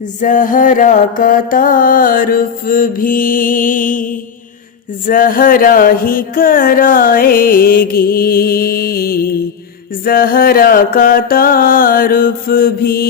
زہرا کا تعارف بھی زہرا ہی کرائے گی، زہرا کا تعارف بھی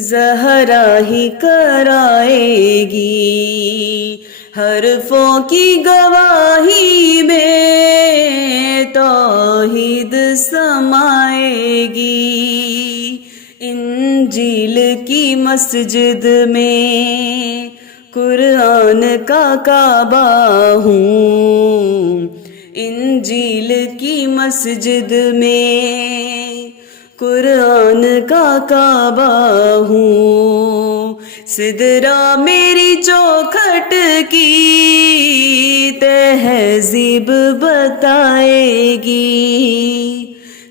زہرا ہی کرائے گی، حرفوں کی گواہی میں توحید سمائے گی، انجیل کی مسجد میں قرآن کا کعبہ ہوں، انجیل کی مسجد میں قرآن کا کعبہ ہوں، سدرا میری چوکھٹ کی تہذیب بتائے گی،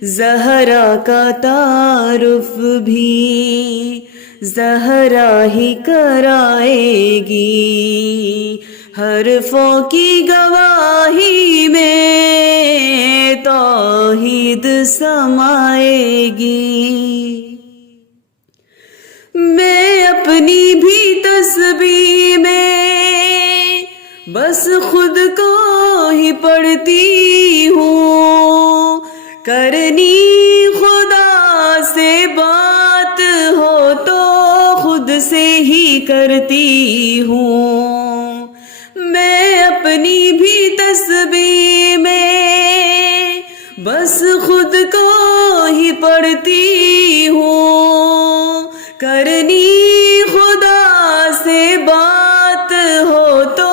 زہرا کا تعارف بھی زہرا ہی کرائے گی، حرفوں کی گواہی میں توحید سمائے گی، میں اپنی بھی تسبیح میں بس خود کو ہی پڑھتی ہوں، کرنی خدا سے بات ہو تو خود سے ہی کرتی ہوں، میں اپنی بھی تسبیح میں بس خود کو ہی پڑھتی ہوں، کرنی خدا سے بات ہو تو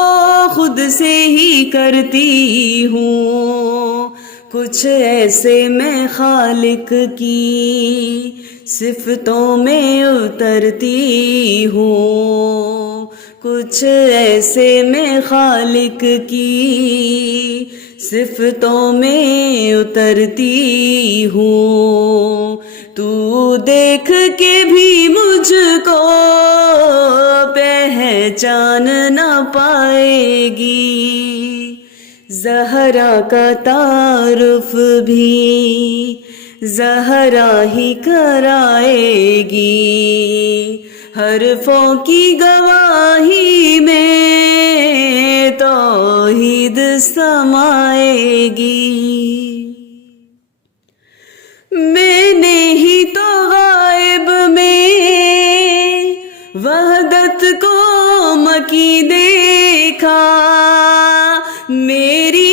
خود سے ہی کرتی ہوں، کچھ ایسے میں خالق کی صفتوں میں اترتی ہوں، کچھ ایسے میں خالق کی صفتوں میں اترتی ہوں، تو دیکھ کے بھی مجھ کو پہچان نہ پائے گی، زہرا کا تعارف بھی زہرا ہی کرائے گی، حرفوں کی گواہی میں توحید سمائے گی، میں نے ہی تو غائب میں وحدت کو مکی دیکھا، میری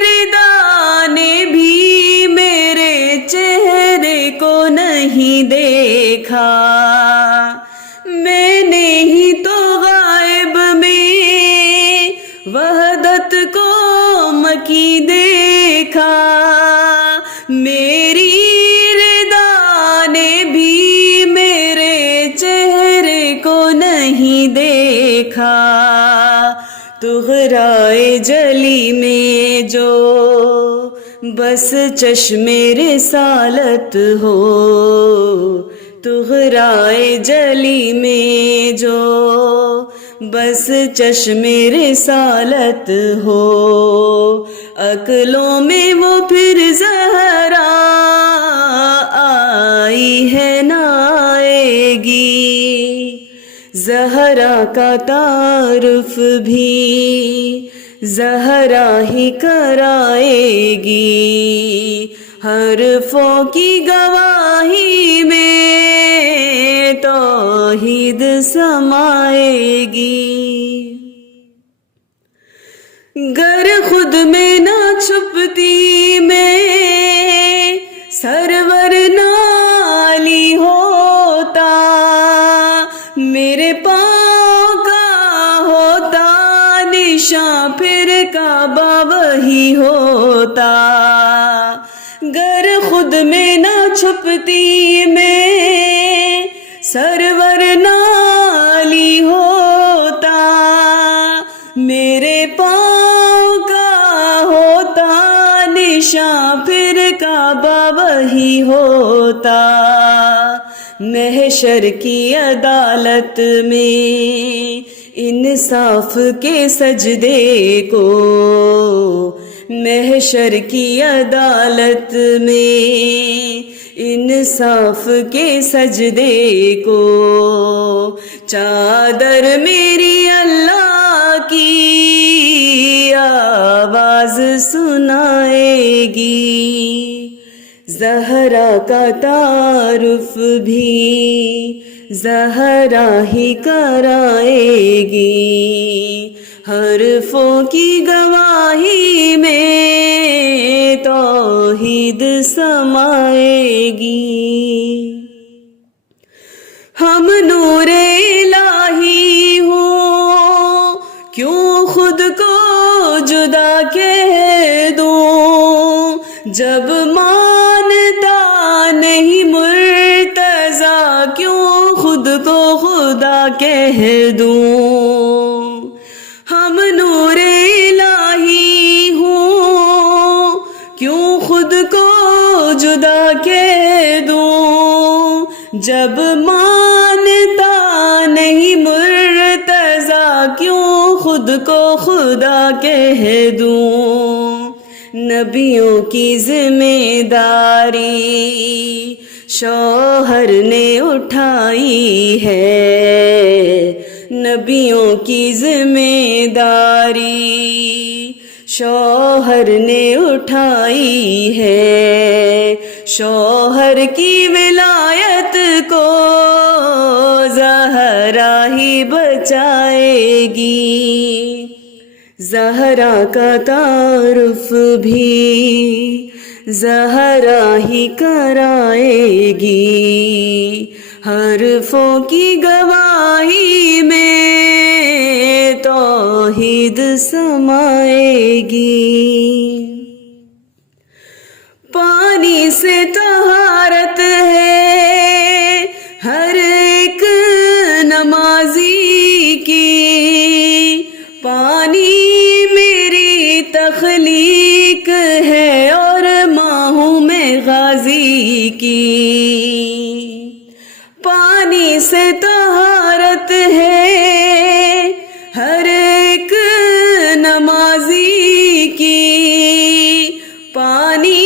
رضا نے بھی میرے چہرے کو نہیں دیکھا، میں نے ہی تو غائب میں وحدت کو مکی دیکھا، میری رضا نے بھی میرے چہرے کو نہیں دیکھا، طغرائے جلی میں جو بس چشم رسالت ہو، طغرائے جلی میں جو بس چشم رسالت ہو، عقلوں میں وہ پھر زہرا آئی ہے نہ آئے گی، زہرا کا تعارف بھی زہرا ہی کرائے گی، حرفوں کی گواہی میں توحید سمائے گی، گر خود میں نہ چھپتی میں سرور نالی ہوتا، میرے پاؤں کا ہوتا نشاں پھر کعبہ وہی ہوتا، گر خود میں نہ چھپتی میں سرور نالی ہوتا، میرے پاؤں کا ہوتا نشاں پھر کعبہ وہی ہوتا، محشر کی عدالت میں انصاف کے سجدے کو، محشر کی عدالت میں انصاف کے سجدے کو، چادر میری اللہ کی آواز سنائے گی، زہرا کا تعارف بھی زہرا ہی کرائے گی، حرفوں کی گواہی میں توحید سمائے گی۔ ہم نور الہی ہوں کیوں خود کو جدا کہہ دوں، جب مانتا نہیں مرتضیٰ کیوں خود کو خدا کہہ دوں۔ ہم نور الہی ہوں کیوں خود کو جدا کہہ دوں، جب مانتا نہیں مرتضیٰ کیوں خود کو خدا کہہ دوں۔ نبیوں کی ذمہ داری شوہر نے اٹھائی ہے، نبیوں کی ذمہ داری شوہر نے اٹھائی ہے، شوہر کی ولایت کو زہرا ہی بچائے گی، زہرا کا تعارف بھی زہرا ہی کرائے گی، حرفوں کی گواہی میں توحید سمائے گی۔ پانی سے طہارت ہے ہر ایک نمازی کی، پانی میری تخلیق ہے اور ماں ہوں میں غازی کی، پانی سے طہارت ہے ہر ایک نمازی کی، پانی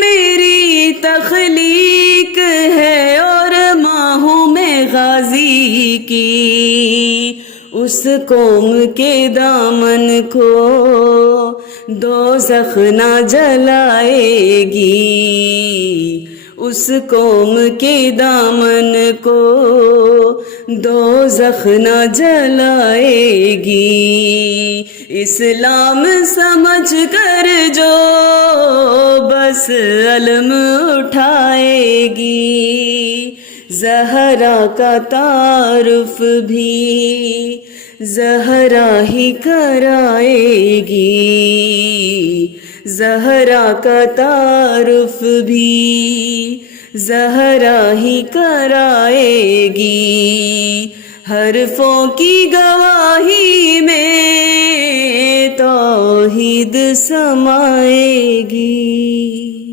میری تخلیق ہے اور ماں ہوں میں غازی کی، اس قوم کے دامن کو دوزخ نہ جلائے گی، اس قوم کے دامن کو دوزخ نہ جلائے گی، اسلام سمجھ کر جو بس علم اٹھائے گی، زہرا کا تعارف بھی زہرا ہی کرائے گی، زہرا کا تعارف بھی زہرا ہی کرائے گی، حرفوں کی گواہی میں توحید سمائے گی۔